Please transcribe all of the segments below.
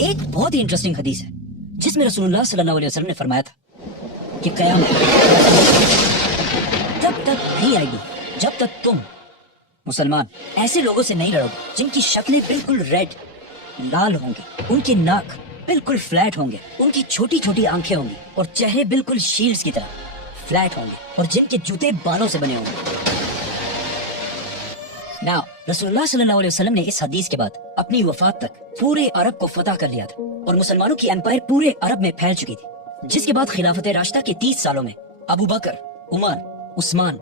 एक बहुत ही इंटरेस्टिंग हदीस है जिसमें रसूलुल्लाह सल्लल्लाहु अलैहि वसल्लम ने फरमाया था कि क़यामत तब तक नहीं आएगी जब तक तुम मुसलमान ऐसे लोगों से नहीं लड़ोगे जिनकी शक्लें बिल्कुल रेड लाल होंगे, उनके नाक बिल्कुल फ्लैट होंगे, उनकी छोटी छोटी आंखें होंगी और चेहरे बिल्कुल शील्ड्स की तरह फ्लैट होंगे और जिनके जूते बालों से बने होंगे। Now, रसूलुल्लाह सल्लल्लाहु अलैहि वसल्लम ने इस हदीस के बाद अपनी वफात तक पूरे अरब को फतह कर लिया था और मुसलमानों की एम्पायर पूरे अरब में फैल चुकी थी, जिसके बाद खिलाफत राशिदा के 30 सालों में अबू बकर, उमर, उस्मान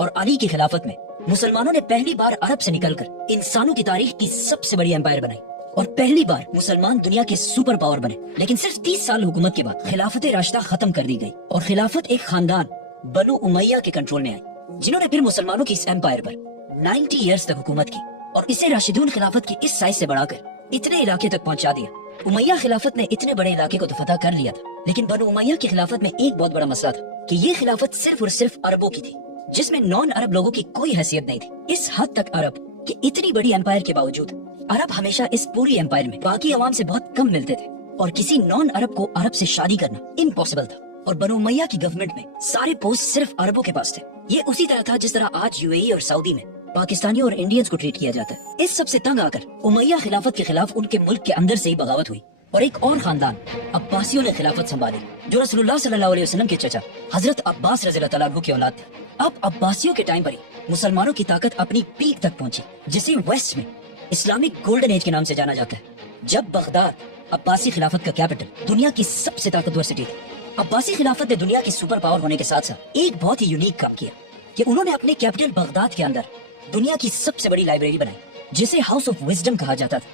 और अली की खिलाफत में मुसलमानों ने पहली बार अरब से निकलकर इंसानों की तारीख की सबसे बड़ी एम्पायर बनाई और पहली बार मुसलमान दुनिया के सुपर पावर बने। लेकिन सिर्फ 30 साल हुकूमत के बाद खिलाफत राशिदा खत्म कर दी गई और खिलाफत एक खानदान बनु उमैया के कंट्रोल में आई, जिन्होंने फिर मुसलमानों की इस एम्पायर पर 90 इयर्स तक हुकूमत की और इसे राशिदून खिलाफत की इस साइज से बढ़ाकर इतने इलाके तक पहुंचा दिया। उमैया खिलाफत ने इतने बड़े इलाके को तो फतह कर लिया था, लेकिन बनु उमैया की खिलाफत में एक बहुत बड़ा मसला था कि ये खिलाफत सिर्फ और सिर्फ अरबों की थी, जिसमें नॉन अरब लोगों की कोई हैसियत नहीं थी। इस हद तक अरब कि इतनी बड़ी एम्पायर के बावजूद अरब हमेशा इस पूरी एम्पायर में बाकी अवाम से बहुत कम मिलते थे और किसी नॉन अरब को अरब से शादी करना इम्पॉसिबल था और बनु उमैया की गवर्नमेंट में सारे पोस्ट सिर्फ अरबों के पास थे। ये उसी तरह था जिस तरह आज यूएई और सऊदी में पाकिस्तानियों और इंडियंस को ट्रीट किया जाता है। इस सबसे तंग आकर उमैया खिलाफत के खिलाफ उनके मुल्क के अंदर से ही बगावत हुई और एक और खानदान अब्बासियों ने खिलाफत संभाली, जो रसूलुल्लाह सल्लल्लाहु अलैहि वसल्लम के चचा हजरत अब्बास रज़ियल्लाहु तआला अन्हु की औलाद थे। अब अब्बासियों के टाइम पर ही मुसलमानों की ताकत अपनी पीक तक पहुंची, जिसे वेस्ट में इस्लामिक गोल्डन एज के नाम से जाना जाता है, जब बगदाद अब्बासी खिलाफत का कैपिटल दुनिया की सबसे ताकतवर सिटी थी। अब्बासी खिलाफत ने दुनिया की सुपर पावर होने के साथ साथ एक बहुत ही यूनिक काम किया कि उन्होंने अपने कैपिटल बगदाद के अंदर दुनिया की सबसे बड़ी लाइब्रेरी बनाई, जिसे हाउस ऑफ विजडम कहा जाता था,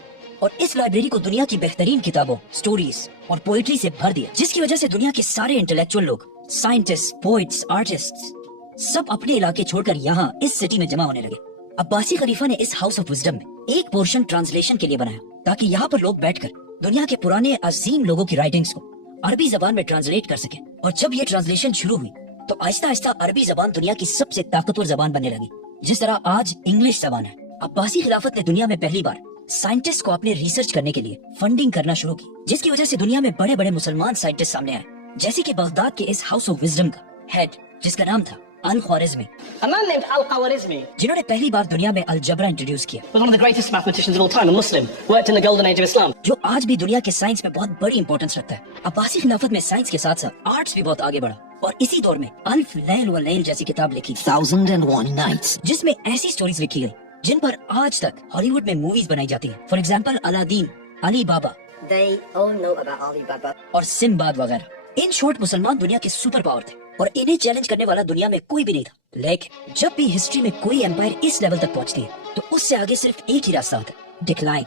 और इस लाइब्रेरी को दुनिया की बेहतरीन किताबों, स्टोरीज और पोइट्री से भर दिया, जिसकी वजह से दुनिया के सारे इंटेलेक्चुअल लोग, साइंटिस्ट, पोइट्स, आर्टिस्ट्स सब अपने इलाके छोड़कर यहाँ इस सिटी में जमा होने लगे। अब्बासी खलीफा ने इस हाउस ऑफ विजडम में एक पोर्शन ट्रांसलेशन के लिए बनाया, ताकि यहाँ पर लोग बैठकर दुनिया के पुराने अजीम लोगों की राइटिंग्स को अरबी जबान में ट्रांसलेट कर सके। और जब ये ट्रांसलेशन शुरू हुई तो आहिस्ता आहिस्ता अरबी जबान दुनिया की सबसे ताकतवर जबान बनने लगी, जिस तरह आज इंग्लिश जबान है। अब्बासी खिलाफत ने दुनिया में पहली बार साइंटिस्ट को अपने रिसर्च करने के लिए फंडिंग करना शुरू की, जिसकी वजह से दुनिया में बड़े बड़े मुसलमान साइंटिस्ट सामने आए, जैसे कि बगदाद के इस हाउस ऑफ विजडम का हेड, जिसका नाम था अल-ख्वारिज़मी, A man named Al-Khwarizmi जिन्होंने पहली बार दुनिया में अलजबरा इंट्रोड्यूस किया, was one of the greatest mathematicians of all time, a Muslim, worked in the golden age of Islam. जो आज भी दुनिया के साइंस में बहुत बड़ी इंपॉर्टेंस रखता है। अब्बासी खिलाफत में साइंस के साथ साथ आर्ट्स भी बहुत आगे बढ़ा और इसी दौर में अल्फ लैल व लैल जैसी किताब लिखी, 1001 Nights, जिसमें ऐसी स्टोरीज लिखी गई जिन पर आज तक हॉलीवुड में मूवीज बनाई जाती हैं। For example Aladdin, Ali Baba, They all know about Alibaba. और सिंबाद वगैरह। इन शॉर्ट मुसलमान दुनिया के सुपर पावर थे और इन्हें चैलेंज करने वाला दुनिया में कोई भी नहीं था। लेकिन जब भी हिस्ट्री में कोई एम्पायर इस लेवल तक पहुंचती है तो उससे आगे सिर्फ एक ही रास्ता होता है, डिक्लाइन।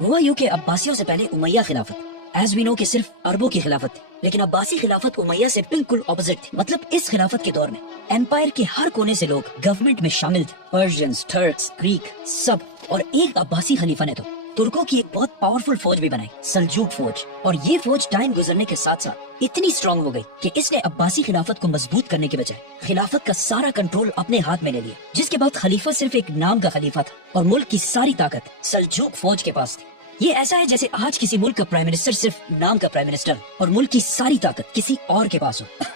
हुआ यूं कि अब्बासियों से पहले उमैया खिलाफत, एज वी नो कि सिर्फ अरबों की खिलाफत थी, लेकिन अब्बासी खिलाफत उमैया से बिल्कुल ऑपोजिट थी। मतलब इस खिलाफत के दौर में एम्पायर के हर कोने से लोग गवर्नमेंट में शामिल थे, पर्शियंस, टर्क्स, ग्रीक सब। और एक अब्बासी खलीफा ने तो तुर्कों की एक बहुत पावरफुल फौज भी बनाई, सल्जूक फौज। और ये फौज टाइम गुजरने के साथ साथ इतनी स्ट्रॉन्ग हो गई कि इसने अब्बासी खिलाफत को मजबूत करने के बजाय खिलाफत का सारा कंट्रोल अपने हाथ में ले लिया, जिसके बाद खलीफा सिर्फ एक नाम का खलीफा था और मुल्क की सारी ताकत सल्जूक फौज के पास थी। ये ऐसा है जैसे आज किसी मुल्क का प्राइम मिनिस्टर सिर्फ नाम का प्राइम मिनिस्टर और मुल्क की सारी ताकत किसी और के पास हो।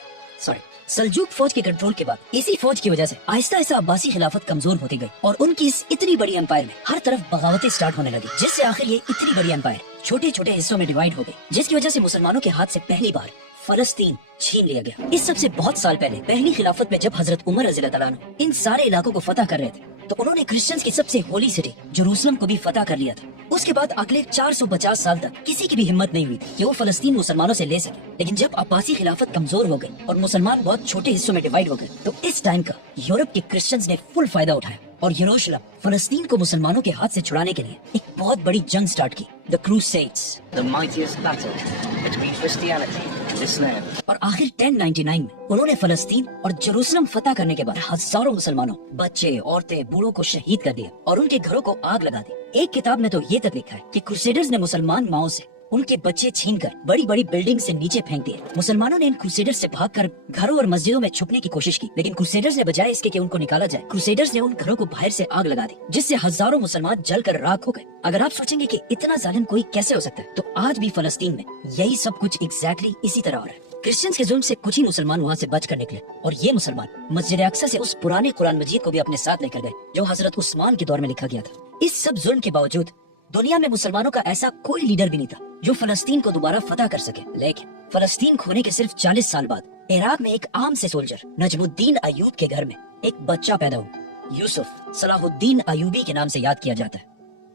सॉरी, सल्जूक फौज के कंट्रोल के बाद इसी फौज की वजह से आहिस्ता आहिस्ता अब्बासी खिलाफत कमजोर होती गई और उनकी इस इतनी बड़ी एम्पायर में हर तरफ बगावतें स्टार्ट होने लगी, जिससे आखिर ये इतनी बड़ी एम्पायर छोटे छोटे हिस्सों में डिवाइड हो गई, जिसकी वजह से मुसलमानों के हाथ से पहली बार फलस्तीन छीन लिया गया। इस सबसे बहुत साल पहले पहली खिलाफत में जब हजरत उमर रज़ियल्लाहु तआला अन्हु इन सारे इलाकों को फतह कर रहे थे तो उन्होंने क्रिश्चियंस की सबसे होली सिटी जेरूसलम को भी फतह कर लिया था। उसके बाद अगले 450 साल तक किसी की भी हिम्मत नहीं हुई कि वो फलस्तीन मुसलमानों से ले सके। लेकिन जब अब्बासी खिलाफत कमजोर हो गई और मुसलमान बहुत छोटे हिस्सों में डिवाइड हो गए तो इस टाइम का यूरोप के क्रिश्चियंस ने फुल फायदा उठाया और यरूशलेम, फलस्तीन को मुसलमानों के हाथ से छुड़ाने के लिए एक बहुत बड़ी जंग स्टार्ट की, the crusades, The mightiest battle between Christianity and Islam. और आखिर 1099 में उन्होंने फलस्तीन और जेरूसलम फतह करने के बाद हजारों मुसलमानों, बच्चे, औरतें, बूढ़ों को शहीद कर दिया और उनके घरों को आग लगा दी। एक किताब में तो ये तक लिखा है कि क्रूसेडर्स ने मुसलमान माओ से ان کے بچے چھین کر بڑی بڑی بلڈنگ سے نیچے پھینک دیے۔ مسلمانوں نے ان کروسیڈرز سے بھاگ کر گھروں اور مسجدوں میں چھپنے کی کوشش کی، لیکن کروسیڈرز نے بجائے اس کے کہ ان کو نکالا جائے، کروسیڈرز نے ان گھروں کو باہر سے آگ لگا دی، جس سے ہزاروں مسلمان جل کر راکھ ہو گئے۔ اگر آپ سوچیں گے کہ اتنا ظالم کوئی کیسے ہو سکتا ہے، تو آج بھی فلسطین میں یہی سب کچھ ایگزیکٹلی اسی طرح ہو رہا ہے۔ کرسچنز کے ظلم سے کچھ ہی مسلمان وہاں سے بچ کر نکلے، اور یہ مسلمان مسجد اقصی سے اس پرانے قرآن مجید کو بھی اپنے ساتھ لے کر گئے جو حضرت عثمان کے دور میں لکھا گیا تھا۔ اس سب ظلم کے باوجود دنیا میں مسلمانوں کا ایسا کوئی لیڈر بھی نہیں تھا جو فلسطین کو دوبارہ فتح کر سکے، لیکن فلسطین کھونے کے صرف 40 سال بعد عراق میں ایک عام سے سولجر نجم الدین ایوب کے گھر میں ایک بچہ پیدا ہوا۔ یوسف صلاح الدین ایوبی کے نام سے یاد کیا جاتا ہے۔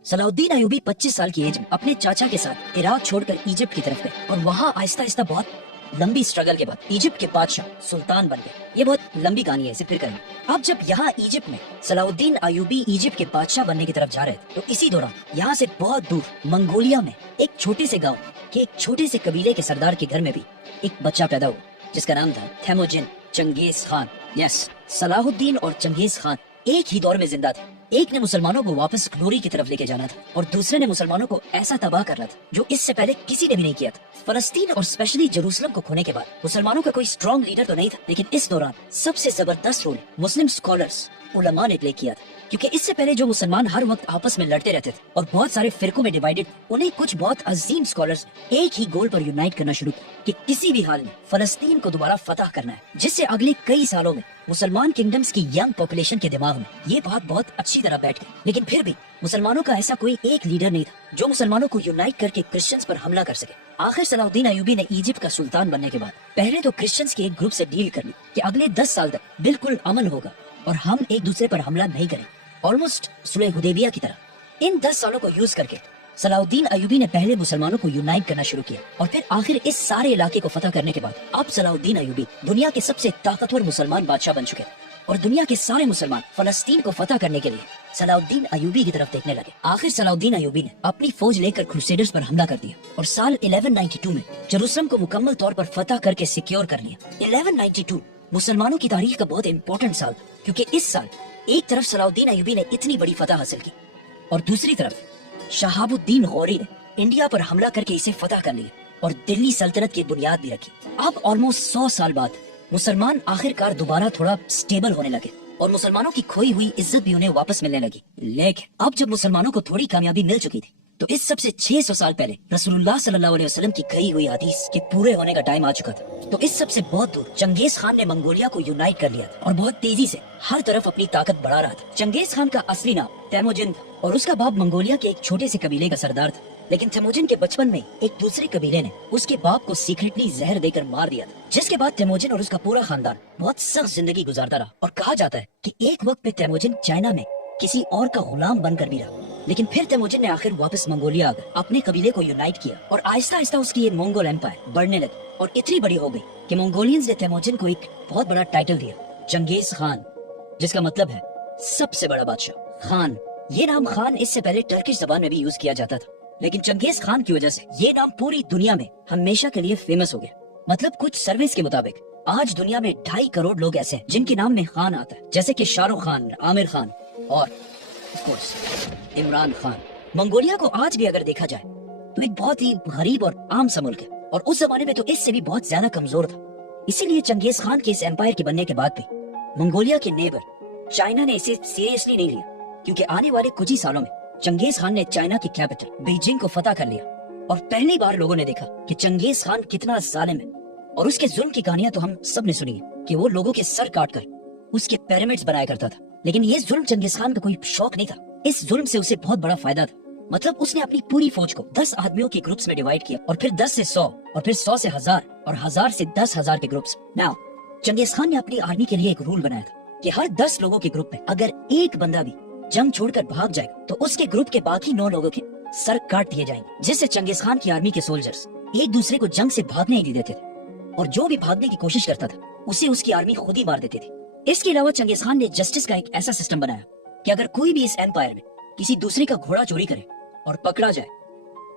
صلاح الدین ایوبی 25 سال کی ایج میں اپنے چاچا کے ساتھ عراق چھوڑ کر ایجپٹ کی طرف گئے، اور وہاں آہستہ آہستہ بہت لمبی سٹرگل کے بعد ایجپٹ کے بادشاہ سلطان بن گئے۔ یہ بہت لمبی کہانی ہے، اسے پھر کریں۔ اب جب یہاں ایجپٹ میں صلاح الدین ایوبی ایجپٹ کے بادشاہ بننے کی طرف جا رہے تھے، تو اسی دوران یہاں سے بہت دور منگولیا میں ایک چھوٹے سے گاؤں کے ایک چھوٹے سے قبیلے کے سردار کے گھر میں بھی ایک بچہ پیدا ہوا جس کا نام تھا تیموجن چنگیز خان۔ یس، صلاح الدین اور چنگیز خان ایک ہی دور میں زندہ تھے۔ ایک نے مسلمانوں کو واپس گلوری کی طرف لے کے جانا تھا، اور دوسرے نے مسلمانوں کو ایسا تباہ کرنا تھا جو اس سے پہلے کسی نے بھی نہیں کیا تھا۔ فلسطین اور اسپیشلی جروسلم کو کھونے کے بعد مسلمانوں کا کوئی اسٹرانگ لیڈر تو نہیں تھا، لیکن اس دوران سب سے زبردست رول مسلم اسکالرس علماء نے پلے کیا تھا، کیونکہ اس سے پہلے جو مسلمان ہر وقت آپس میں لڑتے رہتے تھے اور بہت سارے فرقوں میں ڈیوائیڈڈ، انہیں کچھ بہت عظیم اسکالرس ایک ہی گول پر یونائٹ کرنا شروع کیا کہ کسی بھی حال میں فلسطین کو دوبارہ فتح کرنا ہے، جس سے اگلے کئی سالوں میں مسلمان کنگڈمز کی ینگ پاپولیشن کے دماغ میں یہ بات بہت اچھی طرح بیٹھ گئی۔ لیکن پھر بھی مسلمانوں کا ایسا کوئی ایک لیڈر نہیں تھا جو مسلمانوں کو یونائٹ کر کے کرسچنز پر حملہ کر سکے۔ آخر صلاح الدین ایوبی نے ایجپٹ کا سلطان بننے کے بعد پہلے تو کرسچنز کے ایک گروپ سے ڈیل کر لی کہ اگلے 10 سال تک بالکل امن ہوگا اور ہم ایک دوسرے پر حملہ نہیں کریں، آلموسٹ صلح حدیبیہ کی طرح۔ ان 10 سالوں کو یوز کر کے صلاح الدین ایوبی نے پہلے مسلمانوں کو یونائٹ کرنا شروع کیا، اور پھر آخر اس سارے علاقے کو فتح کرنے کے بعد اب صلاح الدین ایوبی دنیا کے سب سے طاقتور مسلمان بادشاہ بن چکے، اور دنیا کے سارے مسلمان فلسطین کو فتح کرنے کے لیے صلاح الدین ایوبی کی طرف دیکھنے لگے۔ آخر صلاح الدین ایوبی نے اپنی فوج لے کر کروسیڈرز پر حملہ کر دیا، اور سال 1192 میں جروسلم کو مکمل طور پر فتح کر کے سیکیور کر لیا۔ 1192 مسلمانوں کی تاریخ کا بہت امپورٹنٹ سال، کیونکہ اس سال ایک طرف صلاح الدین ایوبی نے اتنی بڑی فتح حاصل کی، اور دوسری طرف شہاب الدین غوری نے انڈیا پر حملہ کر کے اسے فتح کر لیا اور دلی سلطنت کی بنیاد بھی رکھی۔ اب آلموسٹ 100 سال بعد مسلمان آخر کار دوبارہ تھوڑا سٹیبل ہونے لگے، اور مسلمانوں کی کھوئی ہوئی عزت بھی انہیں واپس ملنے لگی۔ لیکن اب جب مسلمانوں کو تھوڑی کامیابی مل چکی تھی، تو اس سب سے 600 سال پہلے رسول اللہ صلی اللہ علیہ وسلم کی کہی ہوئی حدیث کے پورے ہونے کا ٹائم آ چکا تھا۔ تو اس سب سے بہت دور چنگیز خان نے منگولیا کو یونائٹ کر لیا تھا، اور بہت تیزی سے ہر طرف اپنی طاقت بڑھا رہا تھا۔ چنگیز خان کا اصلی نام تیموجن تھا، اور اس کا باپ منگولیا کے ایک چھوٹے سے قبیلے کا سردار تھا، لیکن تیموجن کے بچپن میں ایک دوسرے قبیلے نے اس کے باپ کو سیکریٹلی زہر دے کر مار دیا تھا، جس کے بعد تیموجن اور اس کا پورا خاندان بہت سخت زندگی گزارتا رہا۔ اور کہا جاتا ہے کہ ایک وقت پہ تیموجن چائنا میں کسی اور کا غلام بن کر بھی رہا، لیکن پھر تیموجن نے آخر واپس منگولیا آ کر اپنے قبیلے کو یونائٹ کیا، اور آہستہ آہستہ اس کی یہ منگول ایمپائر بڑھنے لگی، اور اتنی بڑی ہو گئی کہ منگولینز نے تیموجن کو ایک بہت بڑا ٹائٹل دیا، چنگیز خان، جس کا مطلب ہے سب سے بڑا بادشاہ۔ خان، یہ نام خان اس سے پہلے ٹرکش زبان میں بھی یوز کیا جاتا تھا، لیکن چنگیز خان کی وجہ سے یہ نام پوری دنیا میں ہمیشہ کے لیے فیمس ہو گیا۔ مطلب کچھ سرویز کے مطابق آج دنیا میں 2.5 کروڑ لوگ ایسے ہیں جن کے نام میں خان آتا ہے، جیسے کہ شاہ رخ خان، عامر خان اور of course عمران خان۔ منگولیا کو آج بھی اگر دیکھا جائے تو ایک بہت ہی غریب اور عام سا ملک ہے، اور اس زمانے میں تو اس سے بھی بہت زیادہ کمزور تھا۔ اسی لیے چنگیز خان کے اس ایمپائر کے بننے کے بعد بھی منگولیا کے نیبر چائنا نے اسے سیریسلی نہیں لیا، کیونکہ آنے والے کچھ ہی سالوں میں چنگیز خان نے چائنا کی کیپٹل بیجنگ کو فتح کر لیا، اور پہلی بار لوگوں نے دیکھا کہ چنگیز خان کتنا ظالم ہے۔ اور اس کے ظلم کی کہانیاں تو ہم سب نے سنی ہے کہ وہ لوگوں کے سر کاٹ کر اس کے پیرامڈز بنایا کرتا تھا، لیکن یہ ظلم چنگیز خان کا کوئی شوق نہیں تھا، اس ظلم سے اسے بہت بڑا فائدہ تھا۔ مطلب اس نے اپنی پوری فوج کو 10 آدمیوں کے گروپس میں ڈیوائیڈ کیا، اور پھر 10 سے 100، اور پھر 100 سے 1000، اور 1000 سے 10,000 کے گروپس۔ ناؤ چنگیز خان نے اپنی آرمی کے لیے ایک رول بنایا تھا کہ ہر 10 لوگوں کے گروپ میں اگر ایک بندہ بھی جنگ چھوڑ کر بھاگ جائے گا تو اس کے گروپ کے باقی 9 لوگوں کے سر کاٹ دیے جائیں گے، جس سے چنگیز خان کی آرمی کے سولجرز ایک دوسرے کو جنگ سے بھاگنے ہی نہیں دیتے تھے، اور جو بھی بھاگنے کی کوشش کرتا تھا اسے اس کی آرمی خود ہی مار دیتی تھی۔ اس کے علاوہ چنگیز خان نے جسٹس کا ایک ایسا سسٹم بنایا کہ اگر کوئی بھی اس ایمپائر میں کسی دوسرے کا گھوڑا چوری کرے اور پکڑا جائے،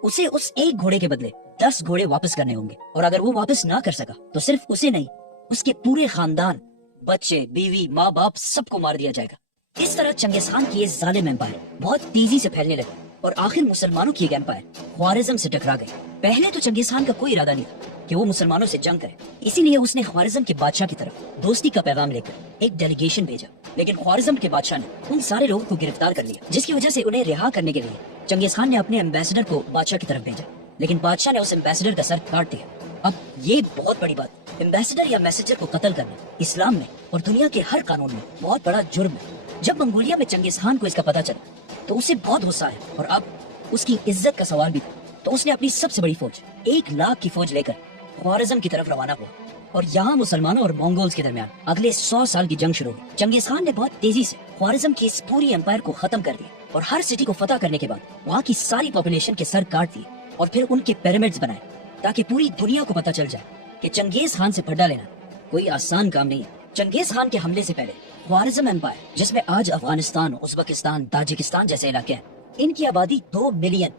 اسے اس ایک گھوڑے کے بدلے 10 گھوڑے واپس کرنے ہوں گے، اور اگر وہ واپس نہ کر سکا تو صرف اسے نہیں، اس کے پورے خاندان، بچے، بیوی، ماں باپ سب کو مار دیا جائے گا۔ اس طرح چنگیز خان کی یہ ظالم ایمپائر بہت تیزی سے پھیلنے لگی، اور آخر مسلمانوں کی ایک ایمپائر خوارزم سے ٹکرا گئی، पहले तो चंगेज खान का कोई इरादा नहीं था कि वो मुसलमानों से जंग करे, इसीलिए उसने ख्वारिज़म के बादशाह की तरफ दोस्ती का पैगाम लेकर एक डेलीगेशन भेजा। लेकिन ख्वारिज़म के बादशाह ने उन सारे लोगों को गिरफ्तार कर लिया, जिसकी वजह से उन्हें रिहा करने के लिए चंगेज खान ने अपने एम्बेसडर को बादशाह की तरफ भेजा, लेकिन बादशाह ने उस एम्बेसडर का सर काट दिया। अब ये बहुत बड़ी बात, एम्बेसडर या मैसेजर को कत्ल करना इस्लाम में और दुनिया के हर कानून में बहुत बड़ा जुर्म है। जब मंगोलिया में चंगेज खान को इसका पता चला तो उसे बहुत गुस्सा आया और अब उसकी इज्जत का सवाल भी था। तो उसने अपनी सबसे बड़ी फौज 1 लाख की फौज लेकर ख्वारिज़म की तरफ रवाना हुआ और यहाँ मुसलमानों और मंगोल्स के दरमियान अगले 100 साल की जंग शुरू हुई। चंगेज खान ने बहुत तेजी से ख्वारिज़म की इस पूरी एम्पायर को खत्म कर दिया और हर सिटी को फतह करने के बाद वहाँ की सारी पॉपुलेशन के सर काट दिए और फिर उनके पिरामिड्स बनाए, ताकि पूरी दुनिया को पता चल जाए कि चंगेज खान से पलटा लेना कोई आसान काम नहीं है। चंगेज खान के हमले से पहले ख्वारिज़म एम्पायर, जिसमें आज अफगानिस्तान, उज़्बेकिस्तान, ताजिकिस्तान जैसे इलाके हैं, इनकी आबादी 2 मिलियन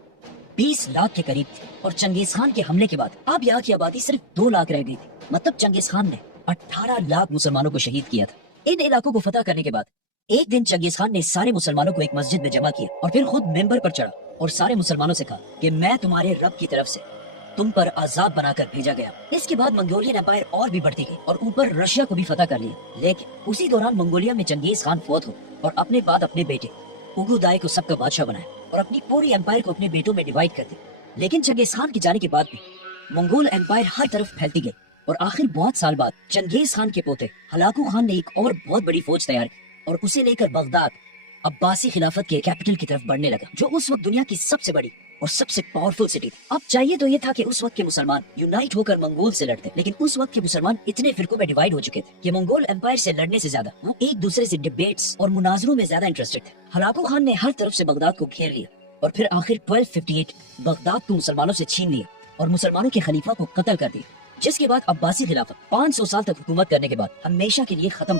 20 लाख के करीब थी और चंगेज खान के हमले के बाद अब यहाँ की आबादी सिर्फ 2 लाख रह गई थी। मतलब चंगेज खान ने 18 लाख मुसलमानों को शहीद किया था। इन इलाकों को फतह करने के बाद एक दिन चंगेज खान ने सारे मुसलमानों को एक मस्जिद में जमा किया और फिर खुद मेंबर पर चढ़ा और सारे मुसलमानों से कहा कि मैं तुम्हारे रब की तरफ से तुम पर आजाद बनाकर भेजा गया। इसके बाद मंगोलियन एम्पायर और भी बढ़ती गई और ऊपर रशिया को भी फतह कर लिया। लेकिन उसी दौरान मंगोलिया में चंगेज खान फौत हो और अपने बाद अपने बेटे उगुदाई को सबका बादशाह बनाया और अपनी पूरी एम्पायर को अपने बेटों में डिवाइड कर दिया। लेकिन चंगेज खान के जाने के बाद भी मंगोल एम्पायर हर तरफ फैलती गई और आखिर बहुत साल बाद चंगेज खान के पोते हलाकू खान ने एक और बहुत बड़ी फौज तैयार की और उसे लेकर बगदाद अब्बासी खिलाफत के कैपिटल की तरफ बढ़ने लगा, जो उस वक्त दुनिया की सबसे बड़ी और सबसे पावरफुल सिटी थी। अब चाहिए तो ये था कि उस वक्त के मुसलमान यूनाइट होकर मंगोल से लड़ते, लेकिन उस वक्त के मुसलमान इतने फिरकों में डिवाइड हो चुके थे कि मंगोल एम्पायर से लड़ने से ज्यादा वो एक दूसरे से डिबेट्स और मुनाजरों में ज्यादा इंटरेस्टेड थे। हलाकू खान ने हर तरफ से बगदाद को घेर लिया और फिर आखिर 1258 बगदाद को मुसलमानों से छीन लिया और मुसलमानों के खलीफा को कत्ल कर दिया, जिसके बाद अब्बासी खिलाफत 500 साल तक हुकूमत करने के बाद हमेशा के लिए खत्म।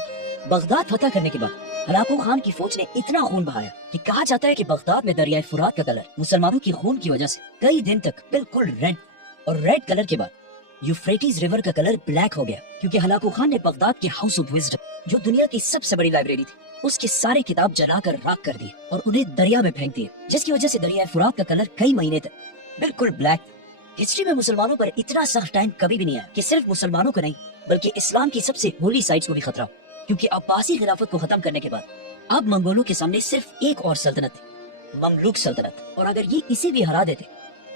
बगदाद फतह करने के बाद हलाकू खान की फौज ने इतना खून बहाया कि कहा जाता है कि बगदाद में दरियाए फुरात का कलर मुसलमानों के खून की वजह से कई दिन तक बिल्कुल रेड, और रेड कलर के बाद यूफ्रेटिस रिवर का कलर ब्लैक हो गया, क्योंकि हलाकू खान ने बगदाद के हाउस ऑफ विजडम, जो दुनिया की सबसे बड़ी लाइब्रेरी थी, उसके सारे किताब जलाकर राख कर दिए और उन्हें दरिया में फेंक दिए, जिसकी वजह से दरियाए फुरात का कलर कई महीने तक बिल्कुल ब्लैक। हिस्ट्री में मुसलमानों पर इतना सख्त टाइम कभी भी नहीं आया कि सिर्फ मुसलमानों को नहीं बल्कि इस्लाम की सबसे होली साइट्स को भी खतरा हो, क्योंकि अब्बासी खिलाफत को खत्म करने के बाद अब मंगोलों के सामने सिर्फ एक और सल्तनत थी, ममलूक सल्तनत। और अगर ये इसे भी हरा देते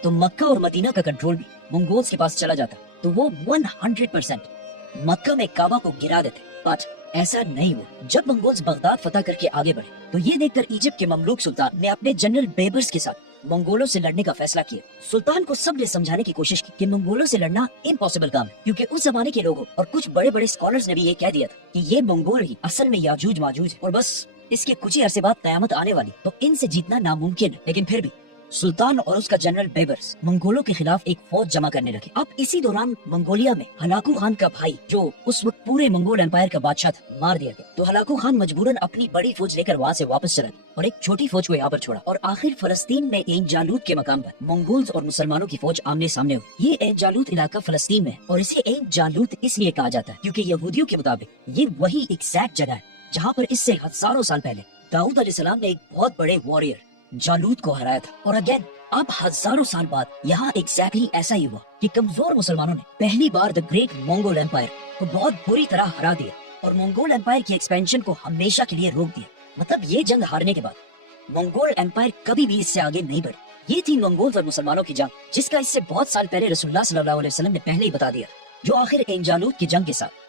तो मक्का और मदीना का कंट्रोल भी मंगोल्स के पास चला जाता, तो वो 100% मक्का में काबा को गिरा देते। बट ऐसा नहीं हुआ। जब मंगोल्स बगदाद फतह करके आगे बढ़े तो ये देखकर इजिप्ट के ममलूक सुल्तान ने अपने जनरल बेबर्स के साथ मंगोलों से लड़ने का फैसला किया। सुल्तान को सबने समझाने की कोशिश की कि मंगोलों से लड़ना इम्पॉसिबल काम है, क्योंकि उस जमाने के लोगों और कुछ बड़े बड़े स्कॉलर्स ने भी ये कह दिया था कि ये मंगोल ही असल में याजूज माजूज है और बस इसके कुछ ही अरसे बाद कयामत आने वाली, तो इनसे जीतना नामुमकिन है। लेकिन फिर भी सुल्तान और उसका जनरल बेबर्स मंगोलों के खिलाफ एक फौज जमा करने लगे। अब इसी दौरान मंगोलिया में हलाकू खान का भाई, जो उस वक्त पूरे मंगोल एम्पायर का बादशाह था, मार दिया गया। तो हलाकू खान मजबूरन अपनी बड़ी फौज लेकर वहाँ से वापस चला गया और एक छोटी फौज को यहाँ पर छोड़ा। और आखिर फलस्तीन में एन जालूत के मकाम पर मंगोल्स और मुसलमानों की फौज आमने सामने हुई। ये एन जालूत इलाका फलस्तीन में और इसे एन जालूत इसलिए कहा जाता है क्योंकि यहूदियों के मुताबिक ये वही एग्जैक्ट जगह है जहाँ पर इससे हजारों साल पहले दाऊद अलैहिस्सलाम ने एक बहुत बड़े वॉरियर जालूत को हराया था। और अगेन अब हजारों साल बाद यहाँ एग्जैक्टली ऐसा ही हुआ कि कमजोर मुसलमानों ने पहली बार द ग्रेट मंगोल एम्पायर को बहुत बुरी तरह हरा दिया और मंगोल एम्पायर की एक्सपेंशन को हमेशा के लिए रोक दिया। मतलब ये जंग हारने के बाद मंगोल एम्पायर कभी भी इससे आगे नहीं बढ़ी। ये थी मंगोल और मुसलमानों की जंग, जिसका इससे बहुत साल पहले रसूलुल्लाह सल्लल्लाहु अलैहि वसल्लम ने पहले ही बता दिया, जो आखिर एन जालूत की जंग के साथ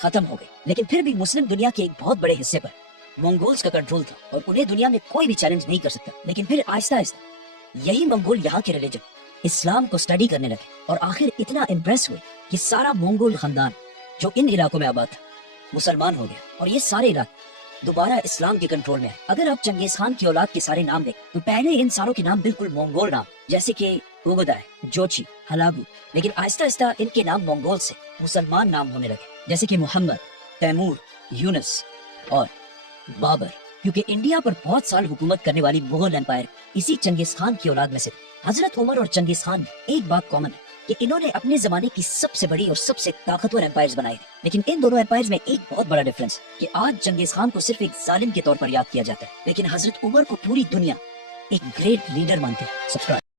खत्म हो गई। लेकिन फिर भी मुस्लिम दुनिया के एक बहुत बड़े हिस्से पर मंगोल्स का कंट्रोल था और उन्हें दुनिया में कोई भी चैलेंज नहीं कर सकता। लेकिन फिर आहिस्ता आहिस्ता यही मंगोल यहाँ के रिलीजन इस्लाम को स्टडी करने लगे और आखिर इतना इम्प्रेस हुए कि सारा मंगोल खानदान जो इन इलाकों में आबाद था मुसलमान हो गया और ये सारे इलाके दोबारा इस्लाम के कंट्रोल में है। अगर आप चंगेज खान की औलाद के सारे नाम देखें तो पहले इन सारों के नाम बिल्कुल मंगोल नाम, जैसे कि उगदाय, जोची, हलागू, लेकिन आहिस्ता आहिस्ता इनके नाम मंगोल से मुसलमान नाम होने लगे, जैसे कि मोहम्मद, तैमूर, यूनुस और बाबर। क्योंकि इंडिया पर बहुत साल हुकूमत करने वाली मुगल एम्पायर इसी चंगेज खान की औलाद में से हजरत उमर और चंगेज खान में एक बात कॉमन है कि इन्होंने अपने जमाने की सबसे बड़ी और सबसे ताकतवर एम्पायर्स बनाए। लेकिन इन दोनों एम्पायर्स में एक बहुत बड़ा डिफरेंस कि आज चंगेज खान को सिर्फ एक जालिम के तौर पर याद किया जाता है, लेकिन हजरत उमर को पूरी दुनिया एक ग्रेट लीडर मानती है। सब्सक्राइब।